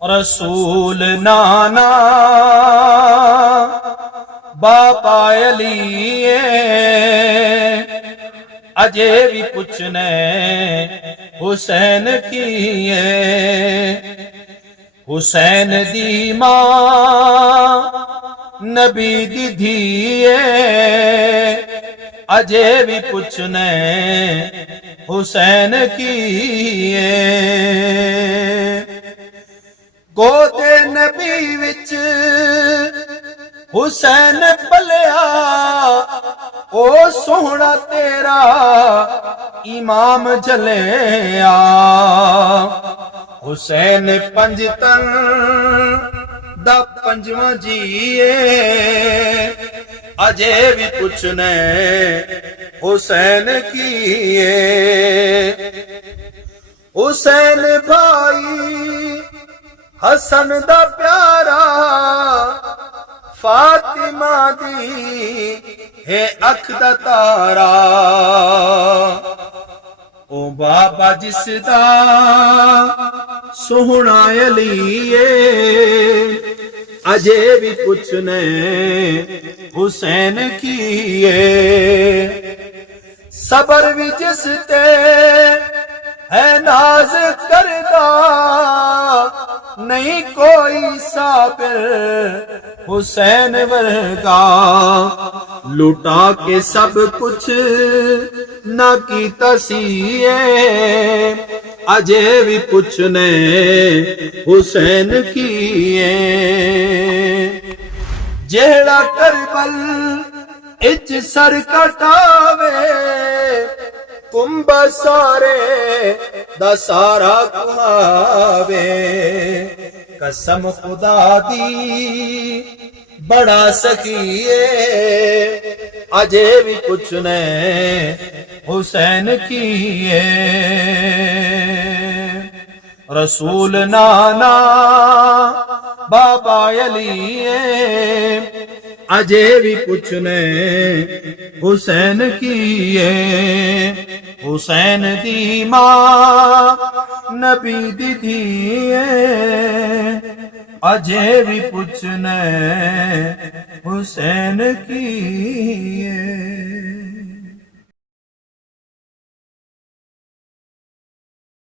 रसूल नाना बाबा अली अजे भी पुछने हुसैन की हुसैन दी मां नबी दी धीए अजे भी पुछने हुसैन की गोदे नबी विच हुसैन पलिया ओ सोहना तेरा इमाम जलिया हुसैन पंजतन दा पंजवा जीए अजे भी पुछने हुसैन की हुसैन भाई हसन दा प्यारा फातिमा दी है अख दा तारा ओ बाबा जिसदा सोहना अली अजे भी पुछने हुसैन की सबर भी जिसते है नाज करदा नहीं कोई साबिर हुसैन वर्गा लुटा के सब कुछ ना की तसीए अजे भी पुछने हुसैन की जेड़ा करबल इच सर कटावे कुंभ सारे दा सारा कुहावे कसम खुदा दी बड़ा सखिए अजे भी पुछने हुसैन की रसूल नाना बाबा अली अजे भी पुछने हुसैन की हुसैन दी मां नबी दी धीए अजे भी पुछने हुसैन की